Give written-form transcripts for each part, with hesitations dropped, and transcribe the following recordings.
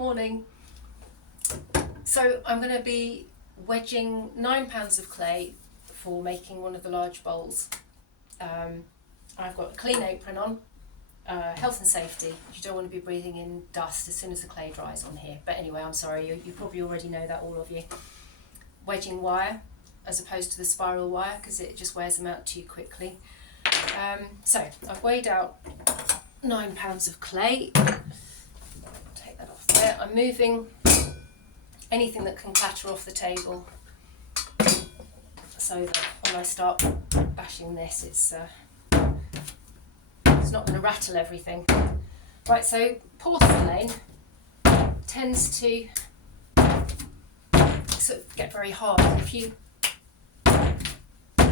Morning. So I'm going to be wedging 9 pounds of clay for making one of the large bowls. I've got a clean apron on, health and safety. You don't want to be breathing in dust as soon as the clay dries on here. But anyway, I'm sorry, you probably already know that, all of you. Wedging wire as opposed to the spiral wire because it just wears them out too quickly. So I've weighed out 9 pounds of clay. Take that off there. I'm moving anything that can clatter off the table so that when I start bashing this, it's not going to rattle everything. Right, so porcelain tends to sort of get very hard if you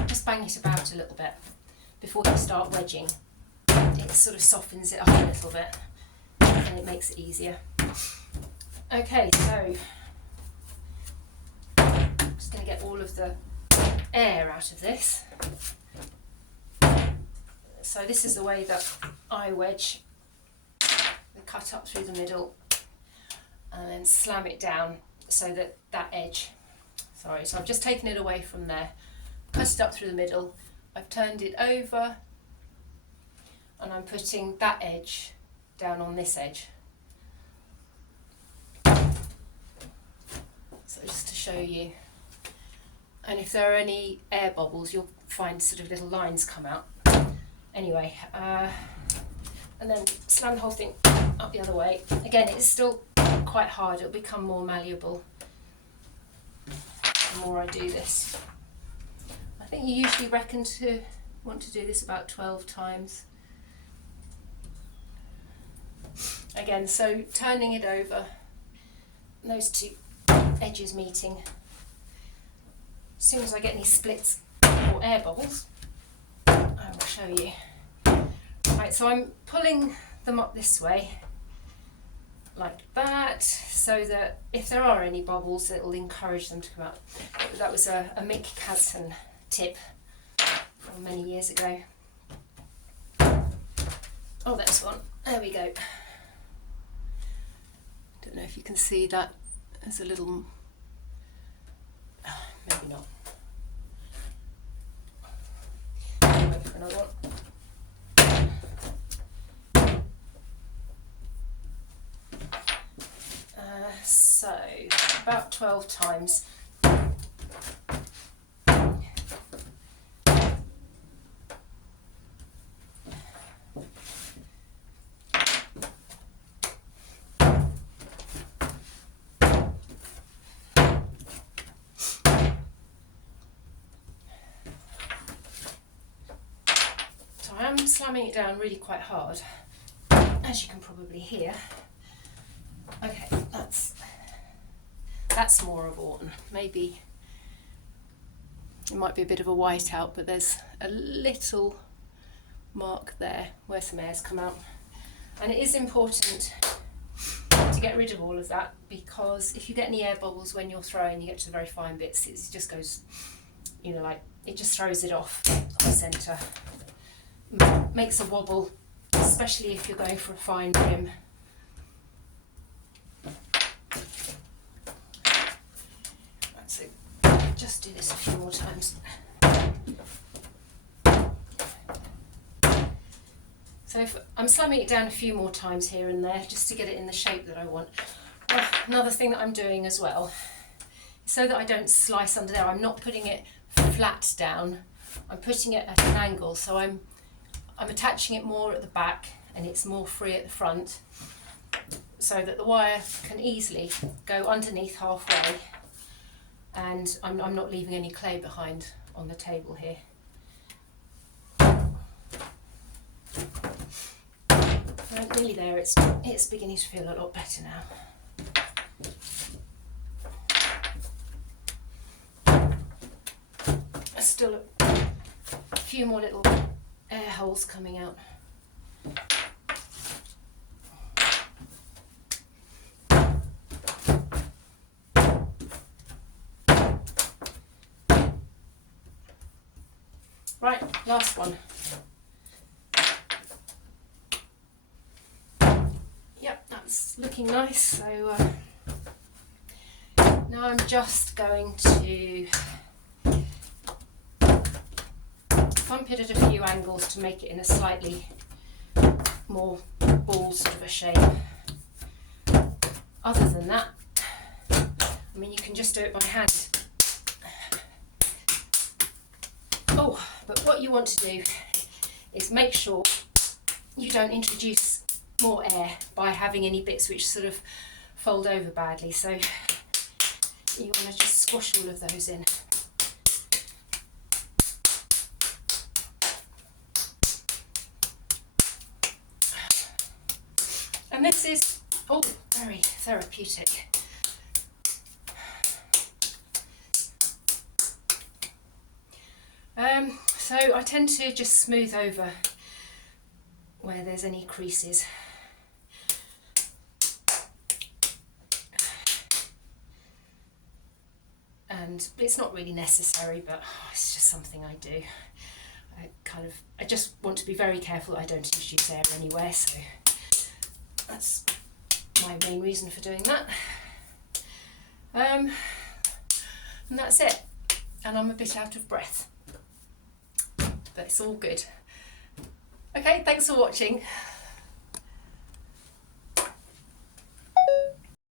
just bang it about a little bit before you start wedging. It sort of softens it up a little bit and it makes it easier. Okay, so I'm just going to get all of the air out of this. So this is the way that I wedge. I cut up through the middle and then slam it down so that that edge, so I've just taken it away from there, cut it up through the middle, I've turned it over and I'm putting that edge down on this edge. So just to show you, and if there are any air bubbles you'll find sort of little lines come out. Anyway, and then slam the whole thing up the other way. Again, it's still quite hard, it'll become more malleable the more I do this. I think you usually reckon to want to do this about 12 times. Again, so turning it over, those two edges meeting. As soon as I get any splits or air bubbles, I will show you. Right, so I'm pulling them up this way, like that, so that if there are any bubbles, it will encourage them to come out. That was a Mick Cadson tip from many years ago. Oh, there's one. There we go. Don't know if you can see that. There's a little, maybe not. Wait for another one. So about 12 times. I'm slamming it down really quite hard, as you can probably hear. Okay, that's more of Autumn. Maybe it might be a bit of a whiteout, but there's a little mark there where some air's come out. And it is important to get rid of all of that, because if you get any air bubbles when you're throwing, you get to the very fine bits, it just goes, you know, like it just throws it off the centre. Makes a wobble, especially if you're going for a fine rim. So just do this a few more times. So if I'm slamming it down a few more times here and there just to get it in the shape that I want. Another thing that I'm doing as well, so that I don't slice under there, I'm not putting it flat down, I'm putting it at an angle, so I'm attaching it more at the back and it's more free at the front, so that the wire can easily go underneath halfway and I'm not leaving any clay behind on the table here. Right, nearly there, it's beginning to feel a lot better now. There's still a few more little air holes coming out. Right, last one. Yep, that that's looking nice. So now I'm just going to bump it at a few angles to make it in a slightly more ball sort of a shape. Other than that, I mean, you can just do it by hand. Oh, but what you want to do is make sure you don't introduce more air by having any bits which sort of fold over badly. So you want to just squash all of those in. And this is all very therapeutic. So I tend to just smooth over where there's any creases. And it's not really necessary, but it's just something I do. I just want to be very careful that I don't introduce air anywhere, so that's my main reason for doing that. And that's it. And I'm a bit out of breath, but it's all good. Okay, thanks for watching.